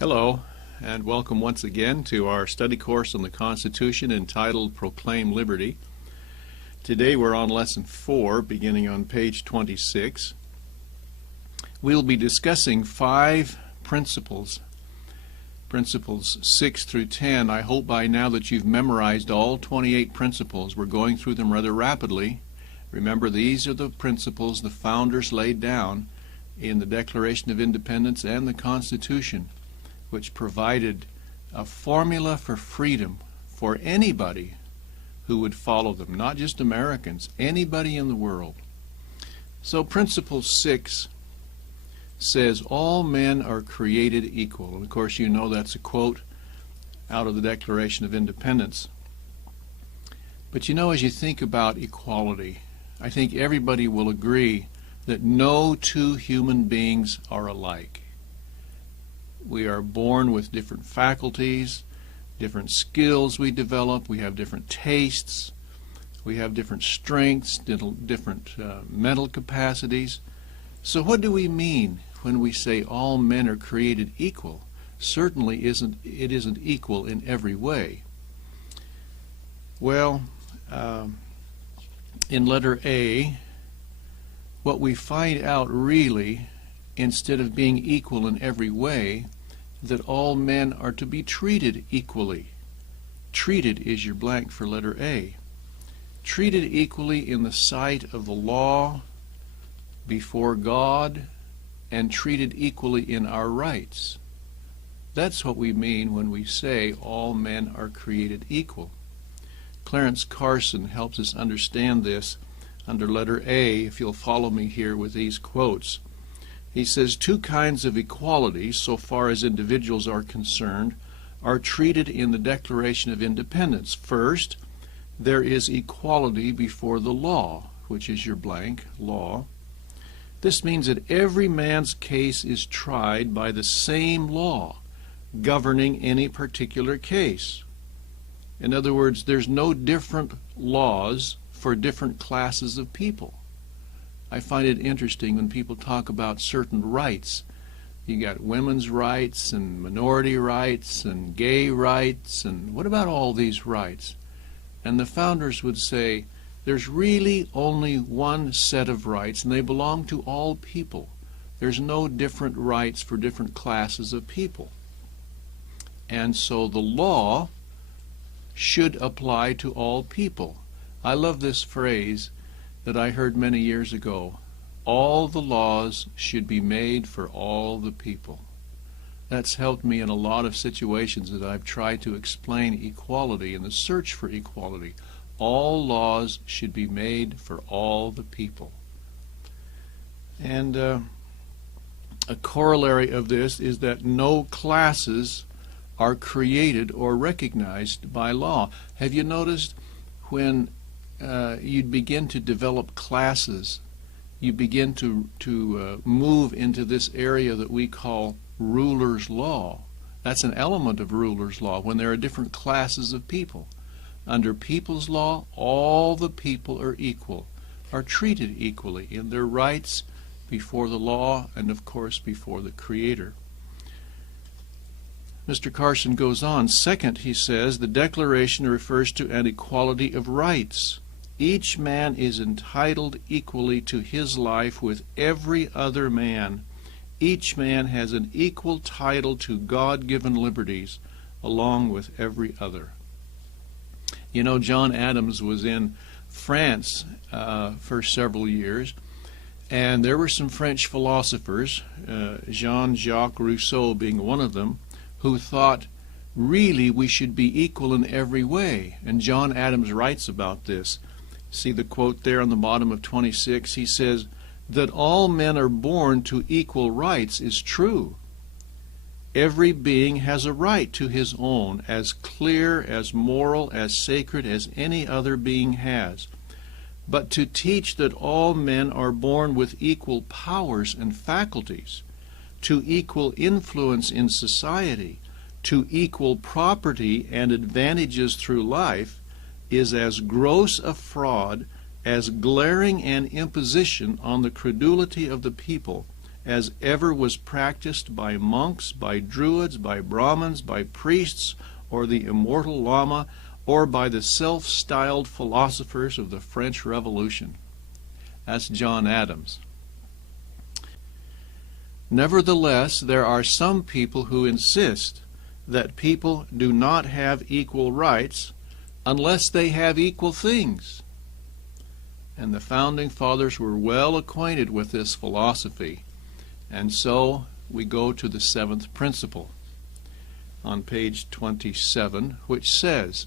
Hello, and welcome once again to our study course on the Constitution entitled Proclaim Liberty. Today we're on Lesson 4, beginning on page 26. We'll be discussing 5 principles, principles 6 through 10. I hope by now that you've memorized all 28 principles. We're going through them rather rapidly. Remember, these are the principles the founders laid down in the Declaration of Independence and the Constitution, which provided a formula for freedom for anybody who would follow them, not just Americans, anybody in the world. So Principle 6 says, all men are created equal. And of course, you know that's a quote out of the Declaration of Independence. But you know, as you think about equality, I think everybody will agree that no two human beings are alike. We are born with different faculties, different skills we develop, we have different tastes, we have different strengths, different mental capacities. So what do we mean when we say all men are created equal? Certainly it isn't equal in every way. Well, in letter A, what we find out really, instead of being equal in every way, that all men are to be treated equally. Treated is your blank for letter A. Treated equally in the sight of the law, before God, and treated equally in our rights. That's what we mean when we say all men are created equal. Clarence Carson helps us understand this under letter A, if you'll follow me here with these quotes. He says, 2 kinds of equality, so far as individuals are concerned, are treated in the Declaration of Independence. First, there is equality before the law, which is your blank, law. This means that every man's case is tried by the same law governing any particular case. In other words, there's no different laws for different classes of people. I find it interesting when people talk about certain rights. You got women's rights and minority rights and gay rights, and what about all these rights? And the founders would say there's really only one set of rights, and they belong to all people. There's no different rights for different classes of people. And so the law should apply to all people. I love this phrase that I heard many years ago. All the laws should be made for all the people. That's helped me in a lot of situations that I've tried to explain equality and the search for equality. All laws should be made for all the people. And a corollary of this is that no classes are created or recognized by law. Have you noticed when you'd begin to develop classes, you begin to move into this area that we call ruler's law. That's an element of ruler's law, when there are different classes of people. Under people's law, all the people are equal, are treated equally in their rights before the law and, of course, before the Creator. Mr. Carson goes on. Second, he says, the Declaration refers to an equality of rights. Each man is entitled equally to his life with every other man. Each man has an equal title to God-given liberties, along with every other. You know, John Adams was in France for several years, and there were some French philosophers, Jean-Jacques Rousseau being one of them, who thought, really, we should be equal in every way. And John Adams writes about this. See the quote there on the bottom of 26? He says, that all men are born to equal rights is true. Every being has a right to his own, as clear, as moral, as sacred as any other being has. But to teach that all men are born with equal powers and faculties, to equal influence in society, to equal property and advantages through life, is as gross a fraud, as glaring an imposition on the credulity of the people as ever was practiced by monks, by druids, by Brahmins, by priests, or the immortal Lama, or by the self-styled philosophers of the French Revolution. That's John Adams. Nevertheless, there are some people who insist that people do not have equal rights unless they have equal things. And the Founding Fathers were well acquainted with this philosophy. And so we go to the seventh principle on page 27, which says,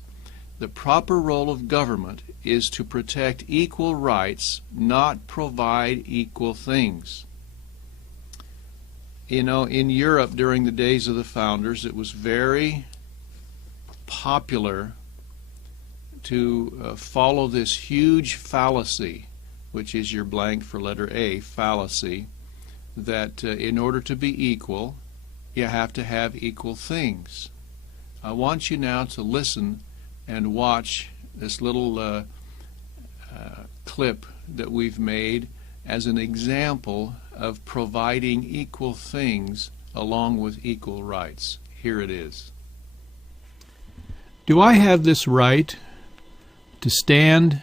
the proper role of government is to protect equal rights, not provide equal things. You know, in Europe during the days of the founders, it was very popular to follow this huge fallacy, which is your blank for letter A, fallacy, that in order to be equal, you have to have equal things. I want you now to listen and watch this little clip that we've made as an example of providing equal things along with equal rights. Here it is. Do I have this right to stand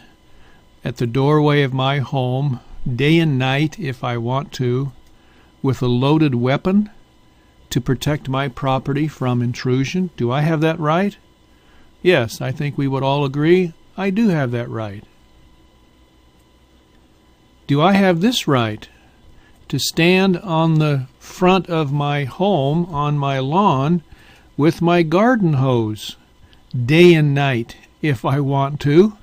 at the doorway of my home day and night if I want to with a loaded weapon to protect my property from intrusion? Do I have that right? Yes, I think we would all agree I do have that right. Do I have this right to stand on the front of my home on my lawn with my garden hose day and night if I want to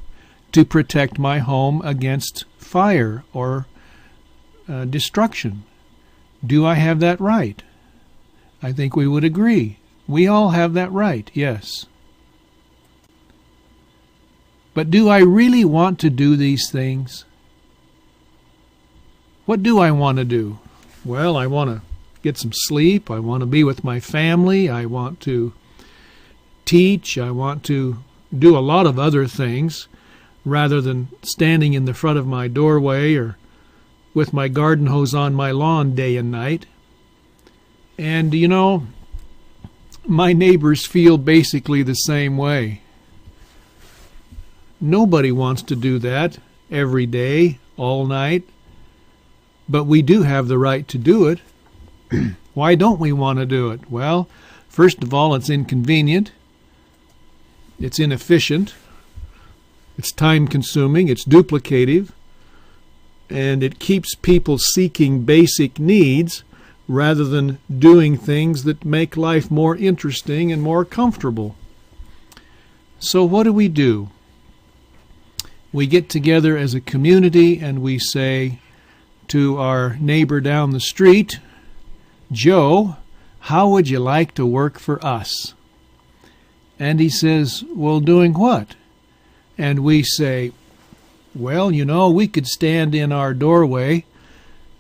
protect my home against fire or destruction? Do I have that right? I think we would agree. We all have that right, yes. But do I really want to do these things? What do I want to do? Well, I want to get some sleep. I want to be with my family. I want to teach. I want to do a lot of other things rather than standing in the front of my doorway or with my garden hose on my lawn day and night. And, you know, my neighbors feel basically the same way. Nobody wants to do that every day, all night. But we do have the right to do it. Why don't we want to do it? Well, first of all, it's inconvenient. It's inefficient. It's time-consuming. It's duplicative. And it keeps people seeking basic needs rather than doing things that make life more interesting and more comfortable. So what do? We get together as a community and we say to our neighbor down the street, Joe, how would you like to work for us? And he says, well, doing what? And we say, well, you know, we could stand in our doorway,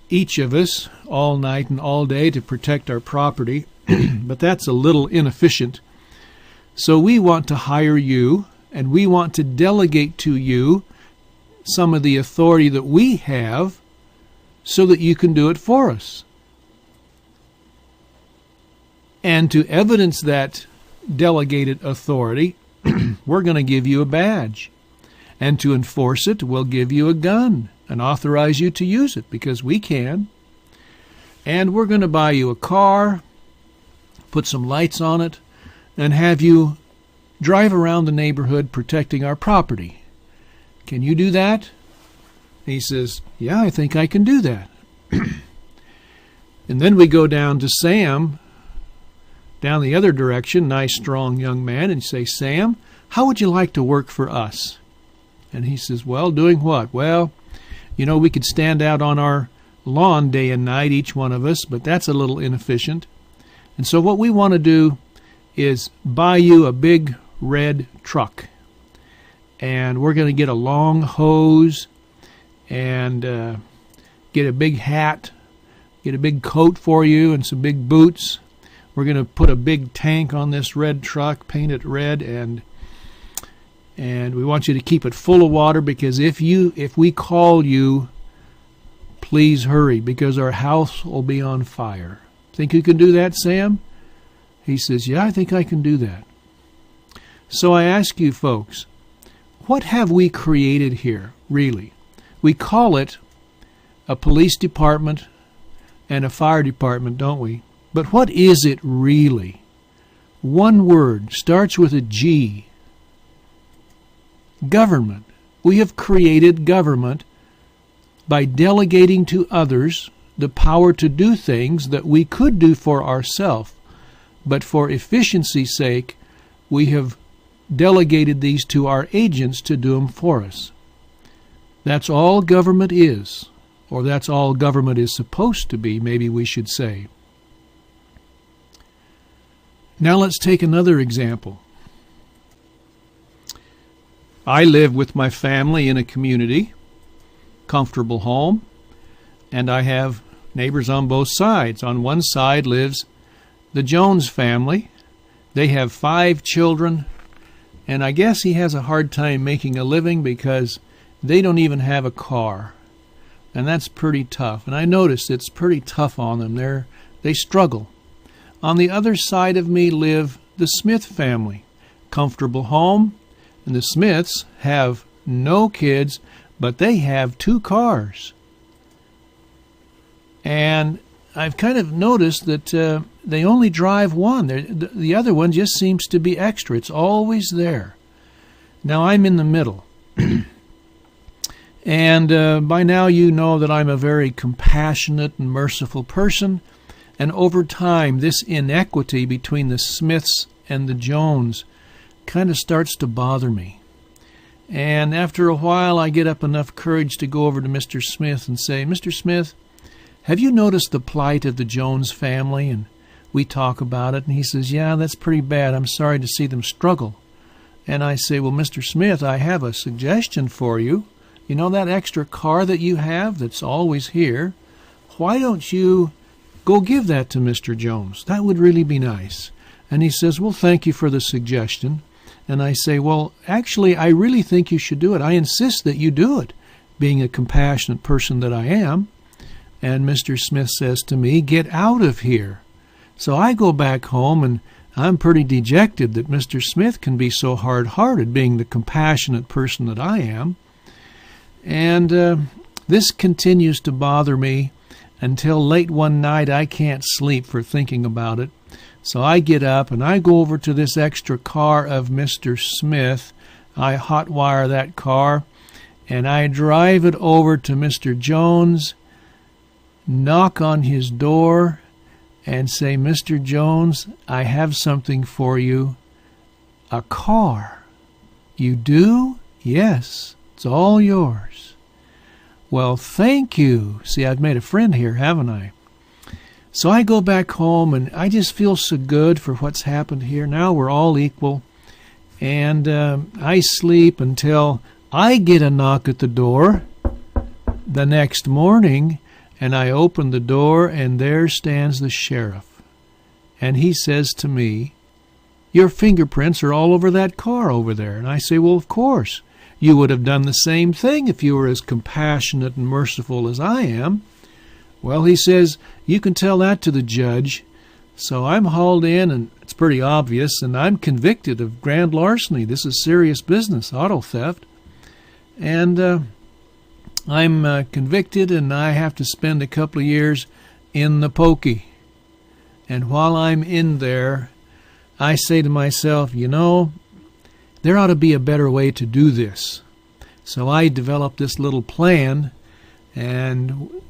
each of us, all night and all day to protect our property, but that's a little inefficient. So we want to hire you, and we want to delegate to you some of the authority that we have so that you can do it for us. And to evidence that delegated authority, we're going to give you a badge. And to enforce it, we'll give you a gun and authorize you to use it because we can. And we're going to buy you a car, put some lights on it, and have you drive around the neighborhood protecting our property. Can you do that? He says, yeah, I think I can do that. And then we go down to Sam, down the other direction, nice, strong young man, and say, Sam, how would you like to work for us? And he says, well, doing what? Well, you know, we could stand out on our lawn day and night, each one of us, but that's a little inefficient. And so what we want to do is buy you a big red truck. And we're going to get a long hose and get a big hat, get a big coat for you and some big boots. We're going to put a big tank on this red truck, paint it red, and we want you to keep it full of water because if we call you Please hurry, because our house will be on fire. Think you can do that, Sam? He says, yeah, I think I can do that. So I ask you folks, what have we created here, really? We call it a police department and a fire department, don't we? But what is it really? One word, starts with a G. Government. We have created government by delegating to others the power to do things that we could do for ourselves, but for efficiency's sake, we have delegated these to our agents to do them for us. That's all government is, or that's all government is supposed to be, maybe we should say. Now let's take another example. I live with my family in a community, comfortable home, and I have neighbors on both sides. On one side lives the Jones family. They have 5 children, and I guess he has a hard time making a living because they don't even have a car. And that's pretty tough. And I noticed it's pretty tough on them. They struggle. On the other side of me live the Smith family. Comfortable home, and the Smiths have no kids, but they have 2 cars. And I've kind of noticed that they only drive one. The other one just seems to be extra. It's always there. Now I'm in the middle. And by now you know that I'm a very compassionate and merciful person. And over time, this inequity between the Smiths and the Jones kind of starts to bother me. And after a while, I get up enough courage to go over to Mr. Smith and say, Mr. Smith, have you noticed the plight of the Jones family? And we talk about it, and he says, yeah, that's pretty bad. I'm sorry to see them struggle. And I say, well, Mr. Smith, I have a suggestion for you. You know that extra car that you have that's always here? Why don't you go give that to Mr. Jones? That would really be nice. And he says, well, thank you for the suggestion. And I say, well, actually, I really think you should do it. I insist that you do it, being a compassionate person that I am. And Mr. Smith says to me, get out of here. So I go back home, and I'm pretty dejected that Mr. Smith can be so hard-hearted, being the compassionate person that I am. And this continues to bother me until late one night I can't sleep for thinking about it. So I get up and I go over to this extra car of Mr. Smith. I hotwire that car and I drive it over to Mr. Jones, knock on his door and say, Mr. Jones, I have something for you. A car. You do? Yes, it's all yours. Well, thank you. See, I've made a friend here, haven't I? So I go back home, and I just feel so good for what's happened here. Now we're all equal. And I sleep until I get a knock at the door the next morning, and I open the door, and there stands the sheriff. And he says to me, your fingerprints are all over that car over there. And I say, well, of course. You would have done the same thing if you were as compassionate and merciful as I am. Well, he says, you can tell that to the judge. So I'm hauled in, and it's pretty obvious, and I'm convicted of grand larceny. This is serious business, auto theft. And I'm convicted, and I have to spend a couple of years in the pokey. And while I'm in there, I say to myself, you know, there ought to be a better way to do this. So I developed this little plan, and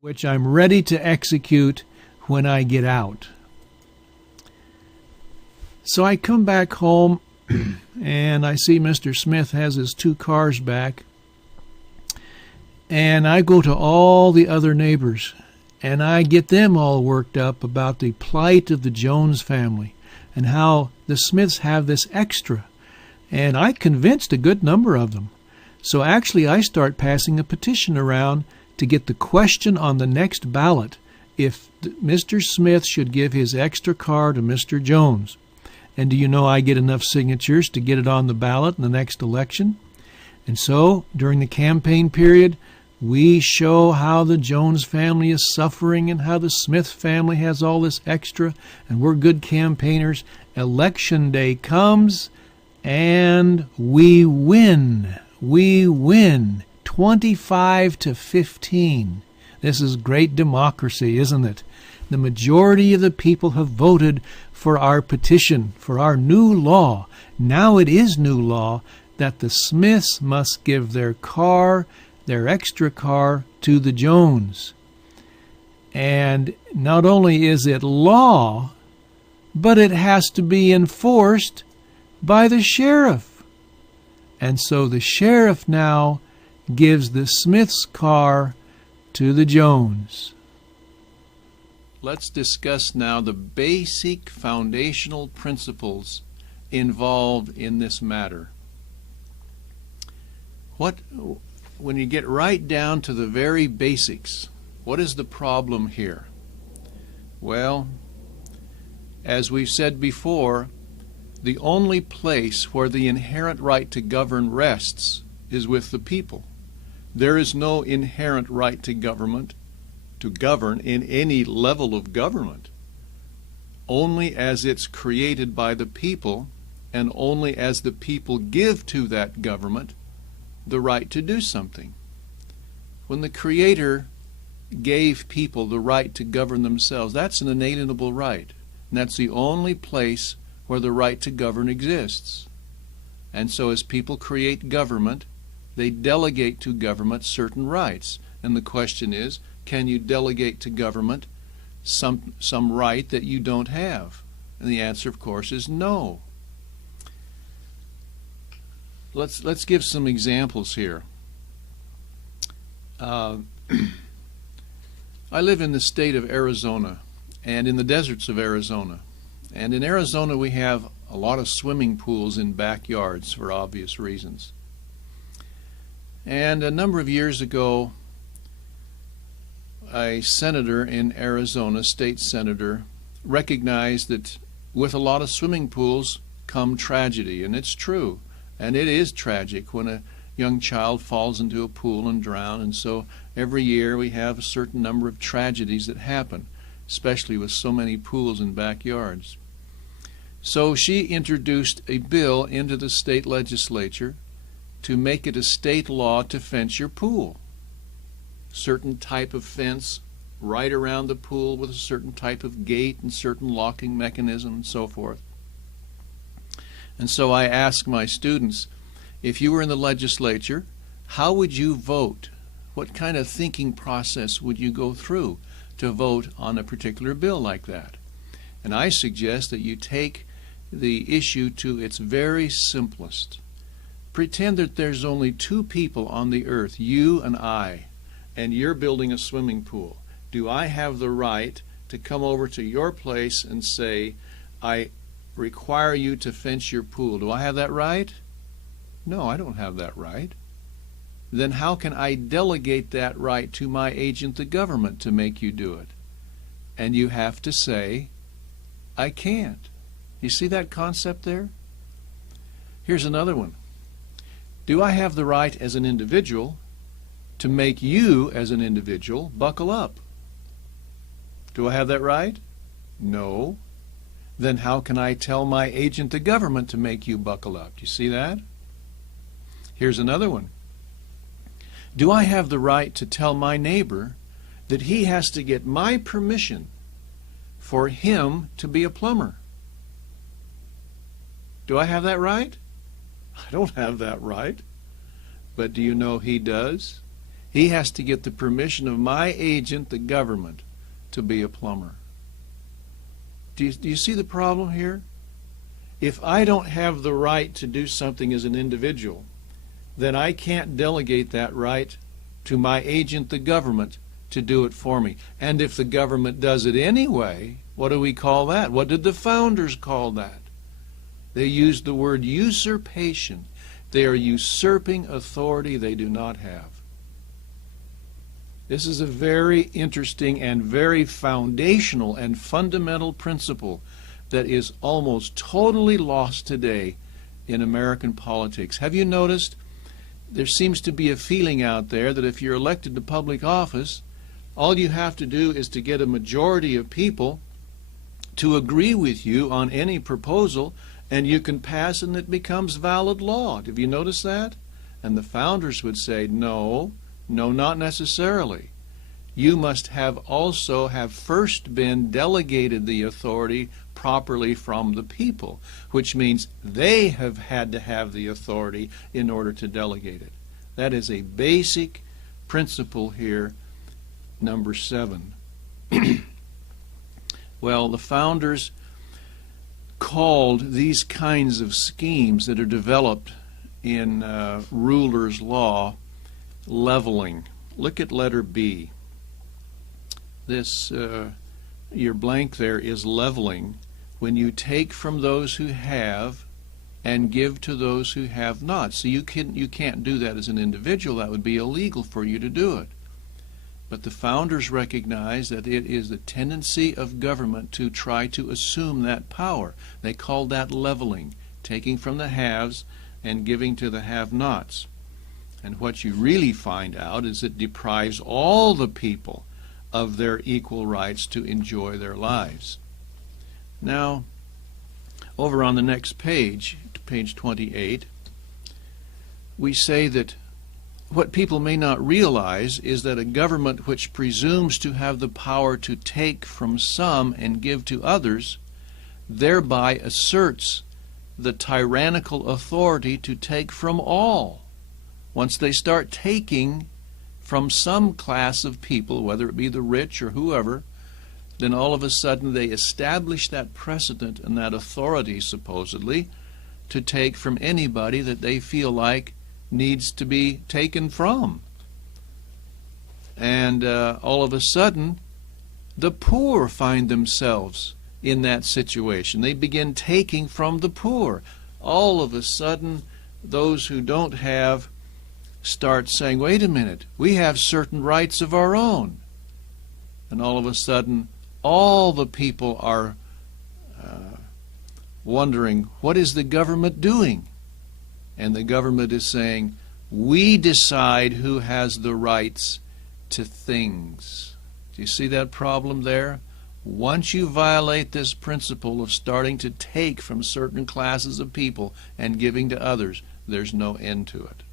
which I'm ready to execute when I get out. So I come back home, and I see Mr. Smith has his 2 cars back, and I go to all the other neighbors, and I get them all worked up about the plight of the Jones family and how the Smiths have this extra. And I convinced a good number of them. So actually I start passing a petition around to get the question on the next ballot if Mr. Smith should give his extra car to Mr. Jones. And do you know I get enough signatures to get it on the ballot in the next election? And so during the campaign period, We show how the Jones family is suffering and how the Smith family has all this extra, and we're good campaigners. Election day comes, and we win. We win 25-15. This is great democracy, isn't it? The majority of the people have voted for our petition, for our new law. Now it is new law that the Smiths must give their car, their extra car, to the Jones. And not only is it law, but it has to be enforced by the sheriff. And so the sheriff now gives the Smith's car to the Jones. Let's discuss now the basic foundational principles involved in this matter. When you get right down to the very basics, what is the problem here? Well, as we've said before, the only place where the inherent right to govern rests is with the people. There is no inherent right to govern in any level of government, only as it's created by the people, and only as the people give to that government the right to do something. When the Creator gave people the right to govern themselves, that's an inalienable right, and that's the only place where the right to govern exists. And so as people create government, they delegate to government certain rights. And the question is, can you delegate to government some right that you don't have? And the answer, of course, is no. Let's give some examples here. I live in the state of Arizona and in the deserts of Arizona. And in Arizona we have a lot of swimming pools in backyards for obvious reasons. And a number of years ago, a senator in Arizona, state senator, recognized that with a lot of swimming pools come tragedy. And it's true. And it is tragic when a young child falls into a pool and drowns. And so every year we have a certain number of tragedies that happen, especially with so many pools in backyards. So she introduced a bill into the state legislature to make it a state law to fence your pool. Certain type of fence right around the pool with a certain type of gate and certain locking mechanism and so forth. And so I asked my students, if you were in the legislature, how would you vote? What kind of thinking process would you go through to vote on a particular bill like that? And I suggest that you take the issue to its very simplest. Pretend that there's only two people on the earth, you and I, and you're building a swimming pool. Do I have the right to come over to your place and say, I require you to fence your pool? Do I have that right? No, I don't have that right. Then how can I delegate that right to my agent, the government, to make you do it? And you have to say, I can't. You see that concept there? Here's another one. Do I have the right as an individual to make you as an individual buckle up? Do I have that right? No. Then how can I tell my agent, the government, to make you buckle up? Do you see that? Here's another one. Do I have the right to tell my neighbor that he has to get my permission for him to be a plumber? Do I have that right? I don't have that right. But do you know he does? He has to get the permission of my agent, the government, to be a plumber. Do you see the problem here? If I don't have the right to do something as an individual, then I can't delegate that right to my agent, the government, to do it for me. And if the government does it anyway, what do we call that? What did the founders call that? They used the word usurpation. They are usurping authority they do not have. This is a very interesting and very foundational and fundamental principle that is almost totally lost today in American politics. Have you noticed there seems to be a feeling out there that if you're elected to public office, all you have to do is to get a majority of people to agree with you on any proposal, and you can pass and it becomes valid law. Have you noticed that? And the founders would say, no, not necessarily. You must have also have first been delegated the authority properly from the people, which means they have had to have the authority in order to delegate it. That is a basic principle here, number 7. Well, the founders called these kinds of schemes that are developed in ruler's law leveling. Look at letter B. This, your blank there is leveling, when you take from those who have and give to those who have not. So you can't do that as an individual. That would be illegal for you to do it. But the founders recognize that it is the tendency of government to try to assume that power. They called that leveling, taking from the haves and giving to the have-nots. And what you really find out is it deprives all the people of their equal rights to enjoy their lives. Now, over on the next page, page 28, we say that what people may not realize is that a government which presumes to have the power to take from some and give to others thereby asserts the tyrannical authority to take from all. Once they start taking from some class of people, whether it be the rich or whoever, then all of a sudden they establish that precedent and that authority, supposedly, to take from anybody that they feel like needs to be taken from. And all of a sudden, the poor find themselves in that situation. They begin taking from the poor. All of a sudden, those who don't have start saying, wait a minute, we have certain rights of our own. And all of a sudden, all the people are wondering, what is the government doing? And the government is saying, we decide who has the rights to things. Do you see that problem there? Once you violate this principle of starting to take from certain classes of people and giving to others, there's no end to it.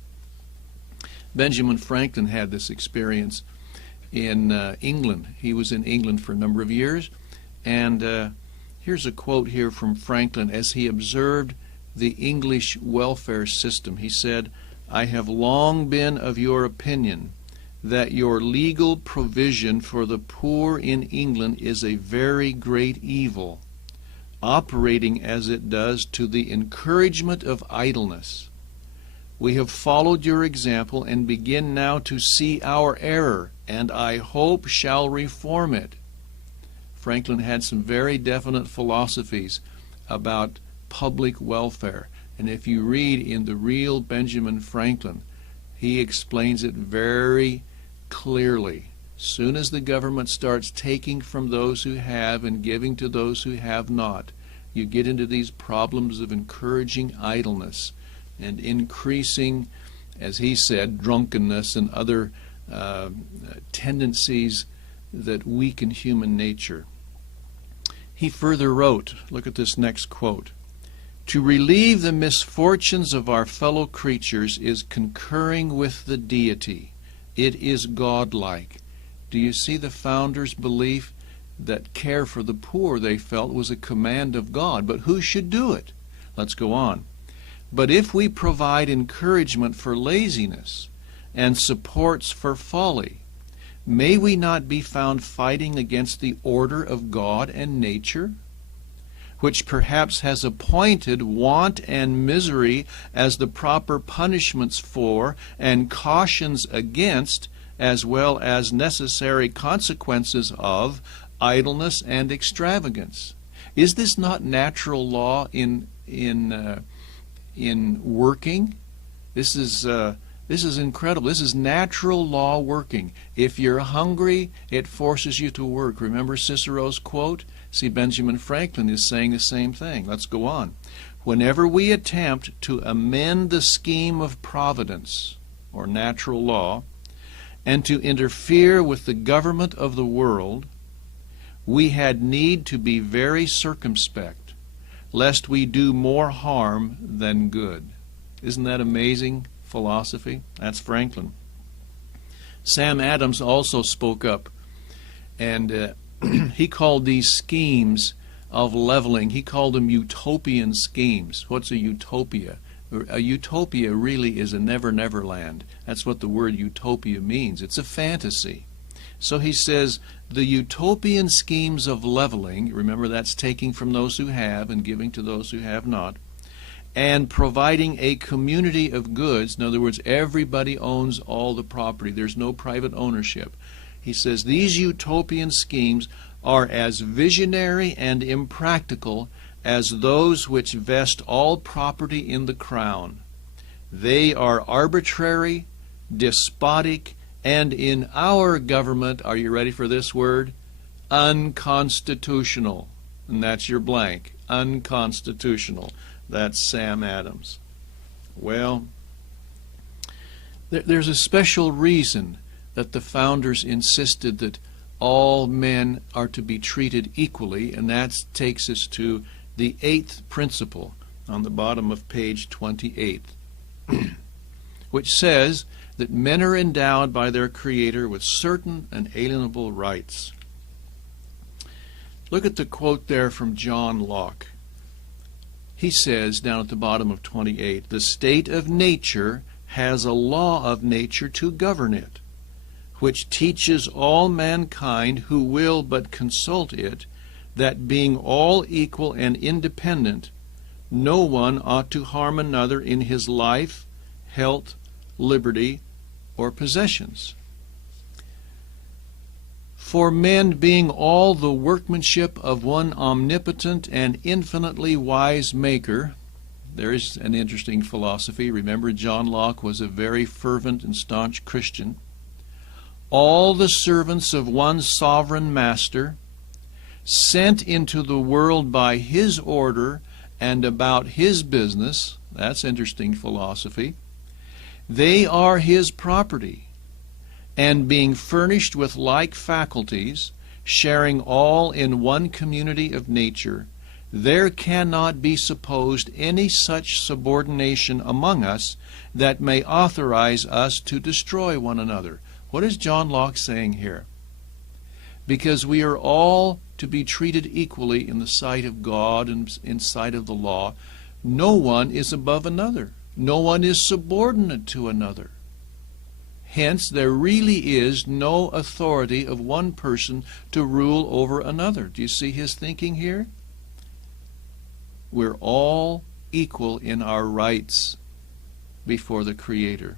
Benjamin Franklin had this experience in England. He was in England for a number of years, and here's a quote here from Franklin as he observed the English welfare system. He said, I have long been of your opinion that your legal provision for the poor in England is a very great evil, operating as it does to the encouragement of idleness. We have followed your example and begin now to see our error, and I hope shall reform it. Franklin had some very definite philosophies about public welfare, and if you read in The Real Benjamin Franklin, he explains it very clearly. Soon as the government starts taking from those who have and giving to those who have not, you get into these problems of encouraging idleness and increasing, as he said, drunkenness and other tendencies that weaken human nature. He further wrote, look at this next quote, to relieve the misfortunes of our fellow creatures is concurring with the deity. It is godlike. Do you see the founders' belief that care for the poor, they felt, was a command of God? But who should do it? Let's go on. But if we provide encouragement for laziness and supports for folly, may we not be found fighting against the order of God and nature, which perhaps has appointed want and misery as the proper punishments for and cautions against, as well as necessary consequences of, idleness and extravagance? Is this not natural law in working? This is incredible. This is natural law working. If you're hungry, it forces you to work. Remember Cicero's quote? See, Benjamin Franklin is saying the same thing. Let's go on. Whenever we attempt to amend the scheme of providence, or natural law, and to interfere with the government of the world, we had need to be very circumspect, lest we do more harm than good. Isn't that amazing philosophy? That's Franklin. Sam Adams also spoke up, and he called these schemes of leveling, he called them utopian schemes. What's a utopia? A utopia really is a never-never land. That's what the word utopia means. It's a fantasy. So he says, the utopian schemes of leveling, remember that's taking from those who have and giving to those who have not, and providing a community of goods. In other words, everybody owns all the property. There's no private ownership. He says these utopian schemes are as visionary and impractical as those which vest all property in the crown. They are arbitrary, despotic, and in our government, are you ready for this word? Unconstitutional. And that's your blank. Unconstitutional. That's Sam Adams. Well, there's a special reason that the founders insisted that all men are to be treated equally, and that takes us to the 8th principle on the bottom of page 28, which says that men are endowed by their Creator with certain inalienable rights. Look at the quote there from John Locke. He says down at the bottom of 28, the state of nature has a law of nature to govern it, which teaches all mankind who will but consult it, that being all equal and independent, no one ought to harm another in his life, health, liberty, or possessions. For men being all the workmanship of one omnipotent and infinitely wise Maker, there is an interesting philosophy. Remember, John Locke was a very fervent and staunch Christian. All the servants of one sovereign Master, sent into the world by His order and about His business, that's interesting philosophy, they are His property, and being furnished with like faculties, sharing all in one community of nature, there cannot be supposed any such subordination among us that may authorize us to destroy one another. What is John Locke saying here? Because we are all to be treated equally in the sight of God and in sight of the law, no one is above another. No one is subordinate to another. Hence, there really is no authority of one person to rule over another. Do you see his thinking here? We're all equal in our rights before the Creator.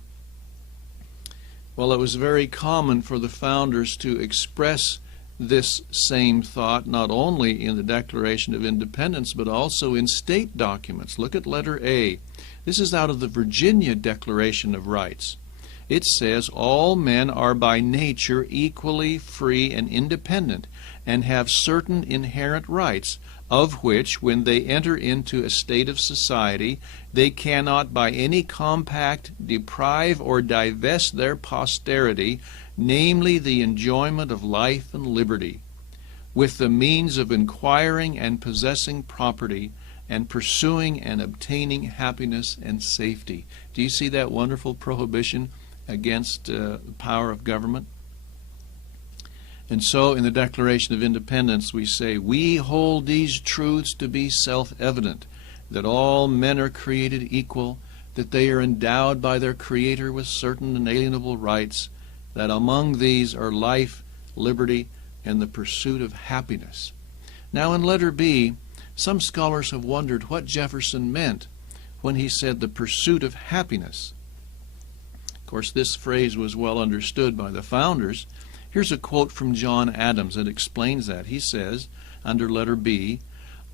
Well, it was very common for the founders to express this same thought not only in the Declaration of Independence but also in state documents. Look at letter A. This is out of the Virginia Declaration of Rights. It says, all men are by nature equally free and independent and have certain inherent rights, of which, when they enter into a state of society, they cannot by any compact deprive or divest their posterity, namely the enjoyment of life and liberty, with the means of inquiring and possessing property, and pursuing and obtaining happiness and safety. Do you see that wonderful prohibition against the power of government? And so in the Declaration of Independence we say, we hold these truths to be self-evident, that all men are created equal, that they are endowed by their Creator with certain inalienable rights, that among these are life, liberty, and the pursuit of happiness. Now in letter B, some scholars have wondered what Jefferson meant when he said the pursuit of happiness. Of course, this phrase was well understood by the founders. Here's a quote from John Adams that explains that. He says, under letter B,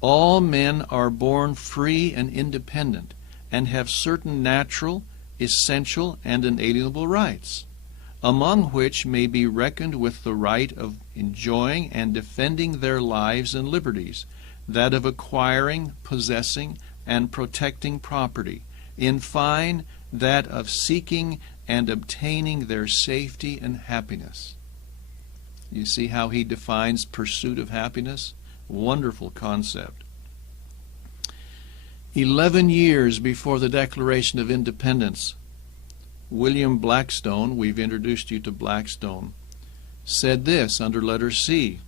all men are born free and independent and have certain natural, essential, and inalienable rights, among which may be reckoned with the right of enjoying and defending their lives and liberties, that of acquiring, possessing, and protecting property, in fine, that of seeking and obtaining their safety and happiness. You see how he defines pursuit of happiness? Wonderful concept. 11 years before the Declaration of Independence, William Blackstone, we've introduced you to Blackstone, said this under letter C: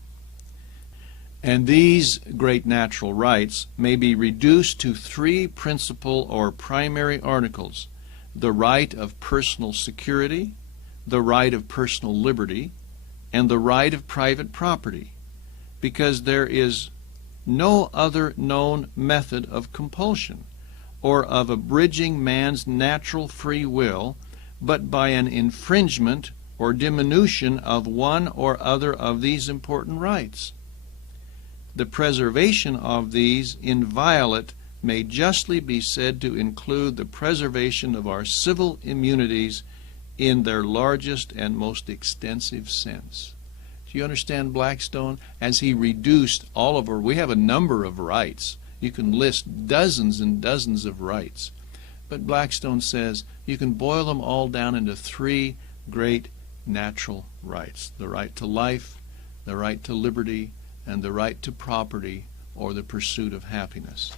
"And these great natural rights may be reduced to three principal or primary articles: the right of personal security, the right of personal liberty, and the right of private property, because there is no other known method of compulsion or of abridging man's natural free will but by an infringement or diminution of one or other of these important rights. The preservation of these inviolate may justly be said to include the preservation of our civil immunities in their largest and most extensive sense." Do you understand Blackstone? As he reduced all of we have a number of rights. You can list dozens and dozens of rights. But Blackstone says you can boil them all down into three great natural rights: the right to life, the right to liberty, and the right to property or the pursuit of happiness.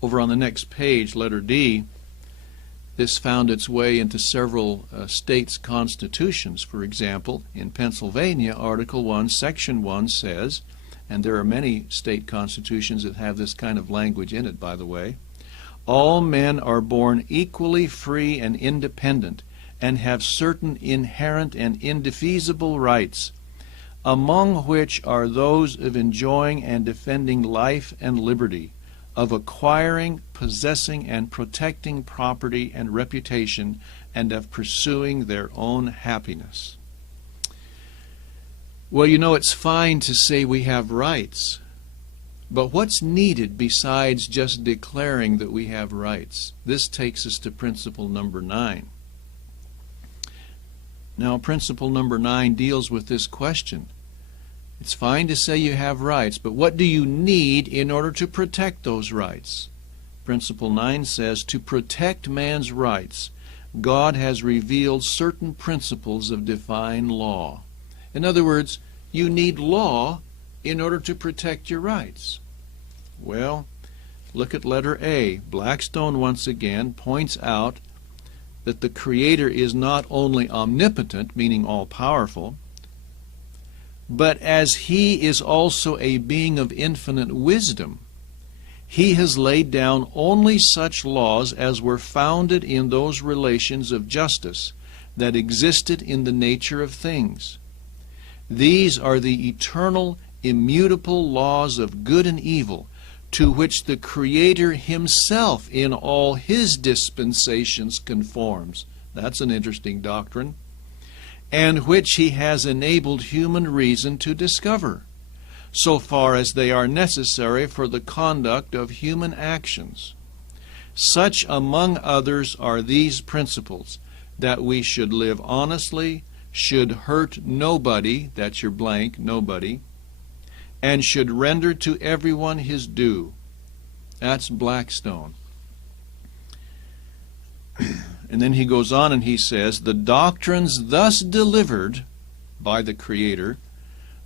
Over on the next page, letter D, this found its way into several states' constitutions. For example, in Pennsylvania, Article 1, Section 1 says, and there are many state constitutions that have this kind of language in it, by the way, "All men are born equally free and independent, and have certain inherent and indefeasible rights, among which are those of enjoying and defending life and liberty, of acquiring, possessing, and protecting property and reputation, and of pursuing their own happiness." Well, you know, it's fine to say we have rights, but what's needed besides just declaring that we have rights? This takes us to principle number 9. Now, principle number 9 deals with this question. It's fine to say you have rights, but what do you need in order to protect those rights? Principle 9 says, to protect man's rights, God has revealed certain principles of divine law. In other words, you need law in order to protect your rights. Well, look at letter A. Blackstone once again points out that the Creator is not only omnipotent, meaning all-powerful, but as He is also a being of infinite wisdom, He has laid down only such laws as were founded in those relations of justice that existed in the nature of things. These are the eternal, immutable laws of good and evil, to which the Creator Himself in all His dispensations conforms. That's an interesting doctrine. And which He has enabled human reason to discover, so far as they are necessary for the conduct of human actions. Such, among others, are these principles: that we should live honestly, should hurt nobody, that's your blank, nobody, and should render to everyone his due. That's Blackstone. And then he goes on and he says, the doctrines thus delivered by the Creator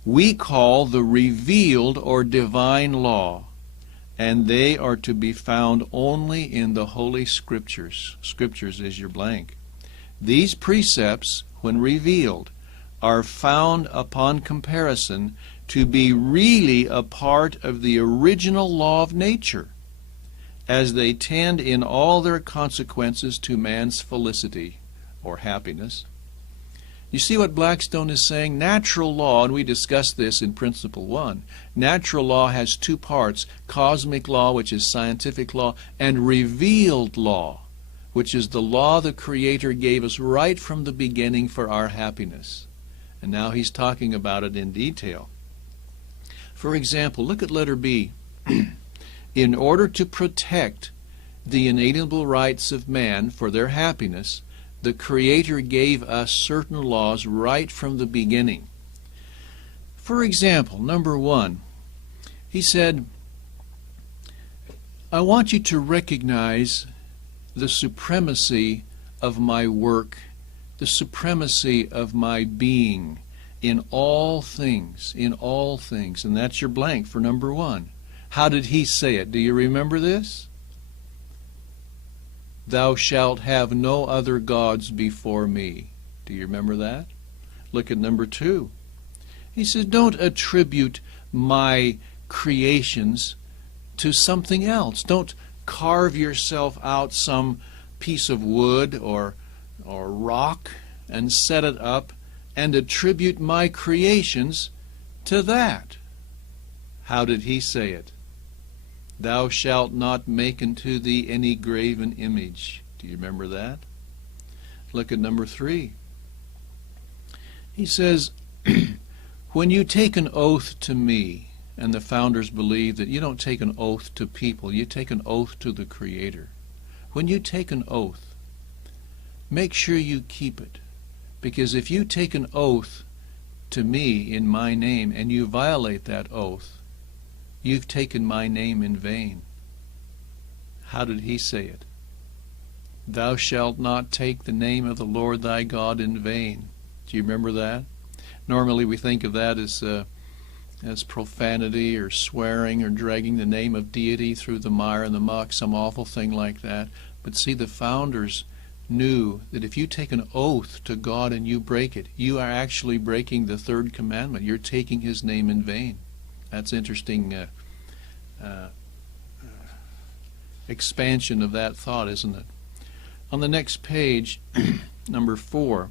we call the revealed or divine law, and they are to be found only in the Holy Scriptures. Scriptures is your blank. These precepts, when revealed, are found upon comparison to be really a part of the original law of nature, as they tend in all their consequences to man's felicity or happiness. You see what Blackstone is saying? Natural law, and we discussed this in Principle 1, natural law has two parts: cosmic law, which is scientific law, and revealed law, which is the law the Creator gave us right from the beginning for our happiness. And now he's talking about it in detail. For example, look at letter B. In order to protect the inalienable rights of man for their happiness, the Creator gave us certain laws right from the beginning. For example, number 1, He said, I want you to recognize the supremacy of my work, the supremacy of my being in all things, in all things. And that's your blank for number 1. How did he say it? Do you remember this? Thou shalt have no other gods before me. Do you remember that? Look at number 2. He says, don't attribute my creations to something else. Don't carve yourself out some piece of wood or rock and set it up and attribute my creations to that. How did he say it? Thou shalt not make unto thee any graven image. Do you remember that? Look at number 3. He says, when you take an oath to me, and the founders believe that you don't take an oath to people, you take an oath to the Creator. When you take an oath, make sure you keep it. Because if you take an oath to me in my name and you violate that oath, you've taken my name in vain. How did he say it? Thou shalt not take the name of the Lord thy God in vain. Do you remember that? Normally we think of that as profanity or swearing or dragging the name of deity through the mire and the muck, some awful thing like that. But see, the founders knew that if you take an oath to God and you break it, you are actually breaking the 3rd commandment. You're taking his name in vain. That's interesting expansion of that thought, isn't it? On the next page, number 4,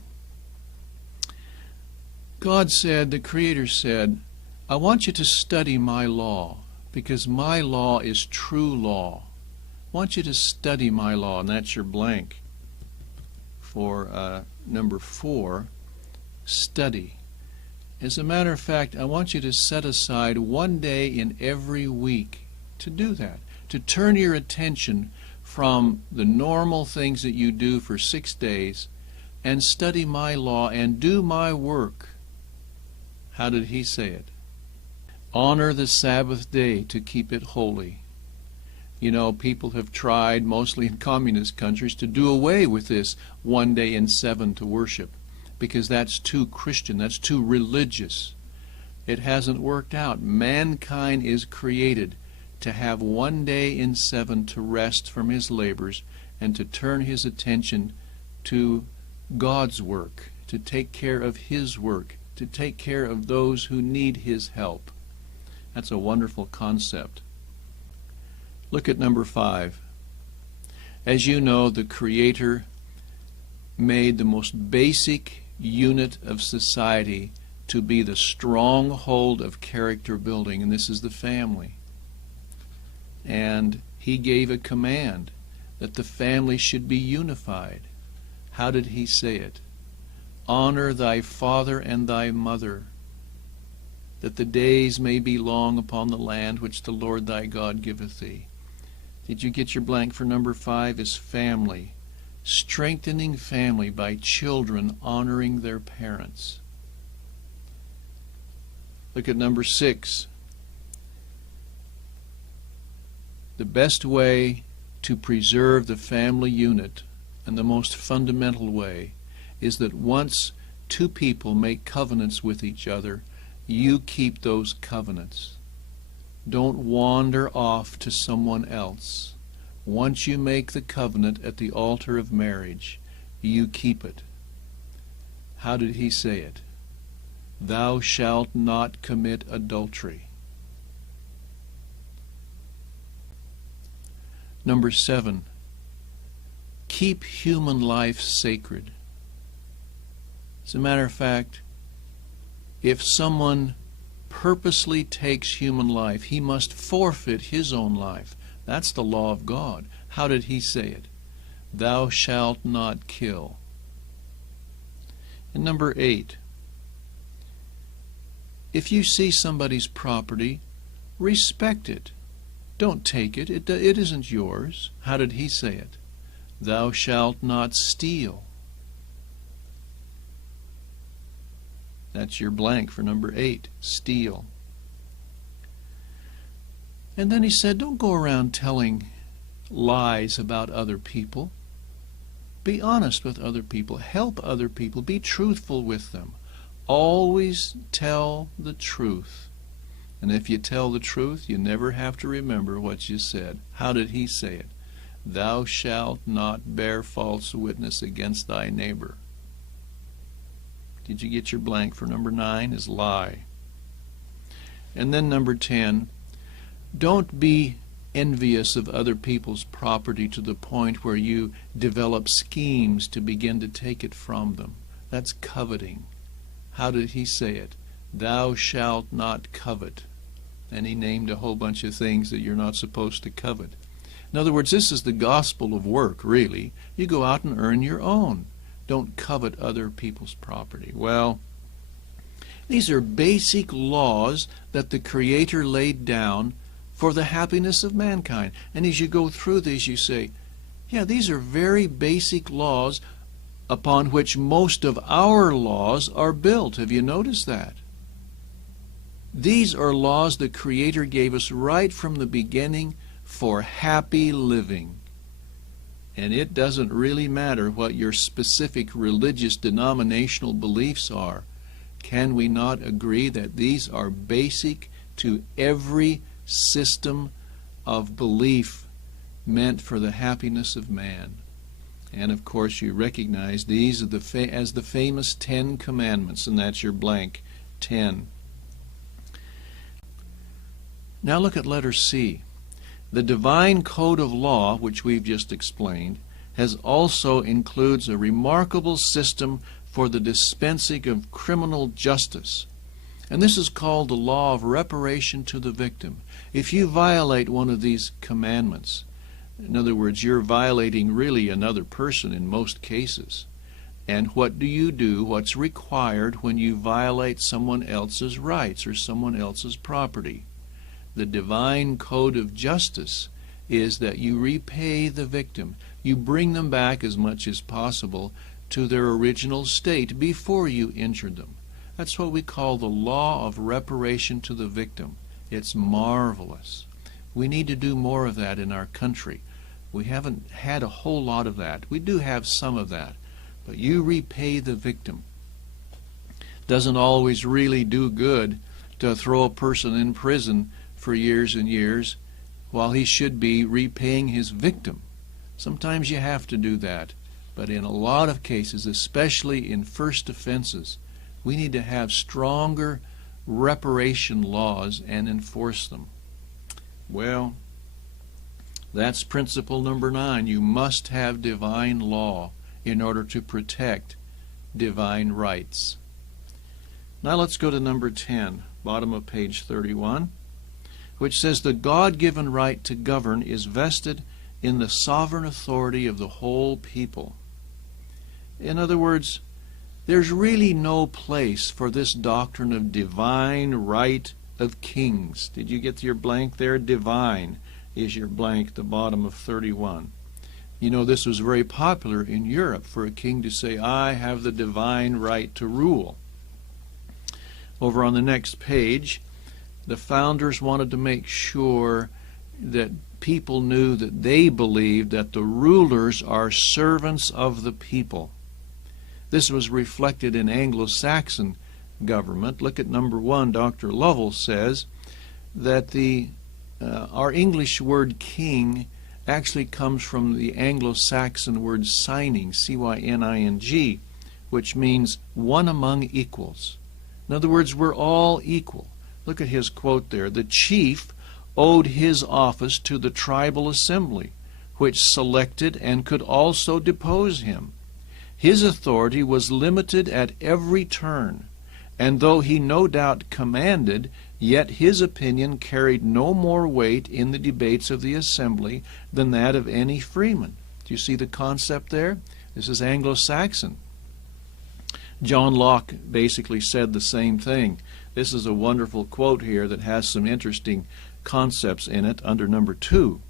God said, the Creator said, I want you to study my law, because my law is true law. I want you to study my law, and that's your blank for number 4, study. As a matter of fact, I want you to set aside one day in every week to do that, to turn your attention from the normal things that you do for 6 days and study my law and do my work. How did he say it? Honor the Sabbath day to keep it holy. You know, people have tried, mostly in communist countries, to do away with this 1 day in 7 to worship, because that's too Christian, that's too religious. It hasn't worked out. Mankind is created to have 1 day in 7 to rest from his labors and to turn his attention to God's work, to take care of his work, to take care of those who need his help. That's a wonderful concept. Look at number 5. As you know, the Creator made the most basic unit of society to be the stronghold of character building, and this is the family. And he gave a command that the family should be unified. How did he say it? Honor thy father and thy mother, that the days may be long upon the land which the Lord thy God giveth thee. Did you get your blank for number 5? Is family. Strengthening family by children honoring their parents. Look at number 6. The best way to preserve the family unit, and the most fundamental way, is that once 2 people make covenants with each other, you keep those covenants. Don't wander off to someone else. Once you make the covenant at the altar of marriage, you keep it. How did he say it? Thou shalt not commit adultery. Number 7, keep human life sacred. As a matter of fact, if someone purposely takes human life, he must forfeit his own life. That's the law of God. How did he say it? Thou shalt not kill. And number 8, if you see somebody's property, respect it. Don't take it. It isn't yours. How did he say it? Thou shalt not steal. That's your blank for number 8, steal. And then he said, don't go around telling lies about other people. Be honest with other people. Help other people. Be truthful with them. Always tell the truth. And if you tell the truth, you never have to remember what you said. How did he say it? Thou shalt not bear false witness against thy neighbor. Did you get your blank for number 9? Is lie. And then number 10, don't be envious of other people's property to the point where you develop schemes to begin to take it from them. That's coveting. How did he say it? Thou shalt not covet. And he named a whole bunch of things that you're not supposed to covet. In other words, this is the gospel of work, really. You go out and earn your own. Don't covet other people's property. Well, these are basic laws that the Creator laid down for the happiness of mankind. And as you go through these, you say, yeah, these are very basic laws upon which most of our laws are built. Have you noticed that? These are laws the Creator gave us right from the beginning for happy living. And it doesn't really matter what your specific religious denominational beliefs are. Can we not agree that these are basic to every system of belief meant for the happiness of man? And of course you recognize these are as the famous 10 commandments, and that's your blank, 10. Now look at letter C. The divine code of law, which we've just explained, also includes a remarkable system for the dispensing of criminal justice. And this is called the law of reparation to the victim. If you violate one of these commandments, in other words, you're violating really another person in most cases. And what do? What's required when you violate someone else's rights or someone else's property? The divine code of justice is that you repay the victim. You bring them back as much as possible to their original state before you injured them. That's what we call the law of reparation to the victim. It's marvelous. We need to do more of that in our country. We haven't had a whole lot of that. We do have some of that. But you repay the victim. Doesn't always really do good to throw a person in prison for years and years while he should be repaying his victim. Sometimes you have to do that. But in a lot of cases, especially in first offenses, we need to have stronger reparation laws and enforce them. Well, that's principle number 9. You must have divine law in order to protect divine rights. Now let's go to number 10, bottom of page 31, which says the God-given right to govern is vested in the sovereign authority of the whole people. In other words, there's really no place for this doctrine of divine right of kings. Did you get your blank there? Divine is your blank, the bottom of 31. You know, this was very popular in Europe for a king to say, I have the divine right to rule. Over on the next page, the founders wanted to make sure that people knew that they believed that the rulers are servants of the people. This was reflected in Anglo-Saxon government. Look at number 1. Dr. Lovell says that our English word king actually comes from the Anglo-Saxon word cyning, C-Y-N-I-N-G, which means one among equals. In other words, we're all equal. Look at his quote there. The chief owed his office to the tribal assembly, which selected and could also depose him. His authority was limited at every turn, and though he no doubt commanded, yet his opinion carried no more weight in the debates of the assembly than that of any freeman. Do you see the concept there? This is Anglo-Saxon. John Locke basically said the same thing. This is a wonderful quote here that has some interesting concepts in it under number 2.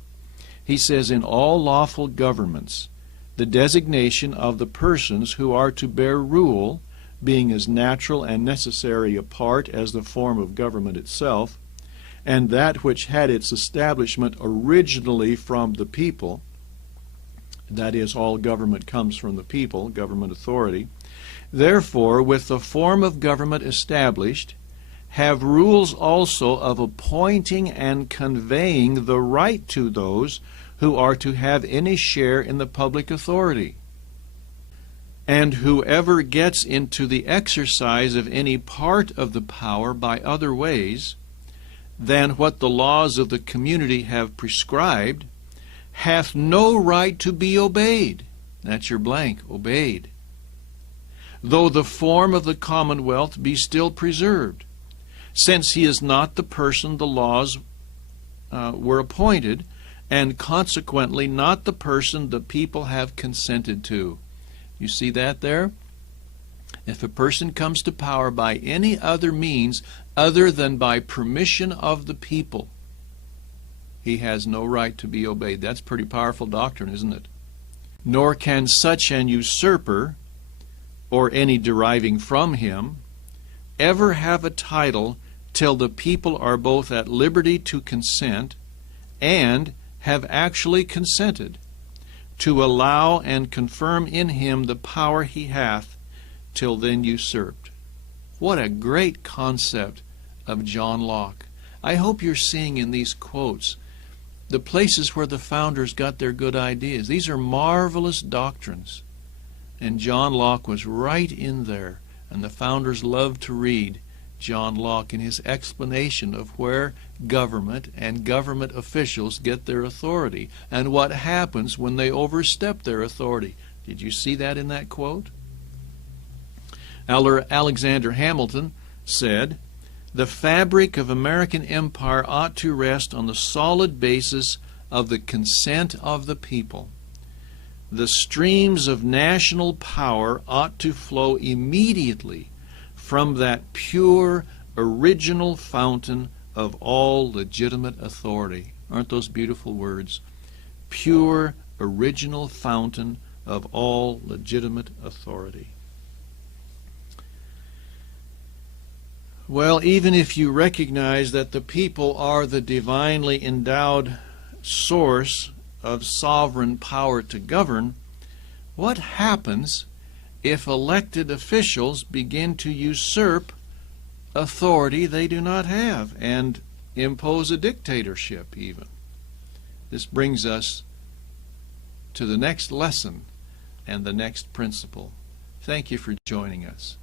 He says, in all lawful governments, the designation of the persons who are to bear rule, being as natural and necessary a part as the form of government itself, and that which had its establishment originally from the people, That is, all government comes from the people, government authority. Therefore, with the form of government established, have rules also of appointing and conveying the right to those who are to have any share in the public authority. And whoever gets into the exercise of any part of the power by other ways than what the laws of the community have prescribed, hath no right to be obeyed. That's your blank, obeyed. Though the form of the commonwealth be still preserved, since he is not the person the laws were appointed, and consequently not the person the people have consented to. You see that there? If a person comes to power by any other means other than by permission of the people, he has no right to be obeyed. That's pretty powerful doctrine, isn't it? Nor can such an usurper, or any deriving from him, ever have a title till the people are both at liberty to consent and have actually consented to allow and confirm in him the power he hath till then usurped. What a great concept of John Locke. I hope you're seeing in these quotes the places where the founders got their good ideas. These are marvelous doctrines. And John Locke was right in there. And the founders loved to read John Locke in his explanation of where government and government officials get their authority and what happens when they overstep their authority. Did you see that in that quote? Alexander Hamilton said, "The fabric of American empire ought to rest on the solid basis of the consent of the people. The streams of national power ought to flow immediately from that pure, original fountain of all legitimate authority." Aren't those beautiful words? Pure, original fountain of all legitimate authority. Well, even if you recognize that the people are the divinely endowed source of sovereign power to govern, what happens if elected officials begin to usurp authority they do not have and impose a dictatorship even? This brings us to the next lesson and the next principle. Thank you for joining us.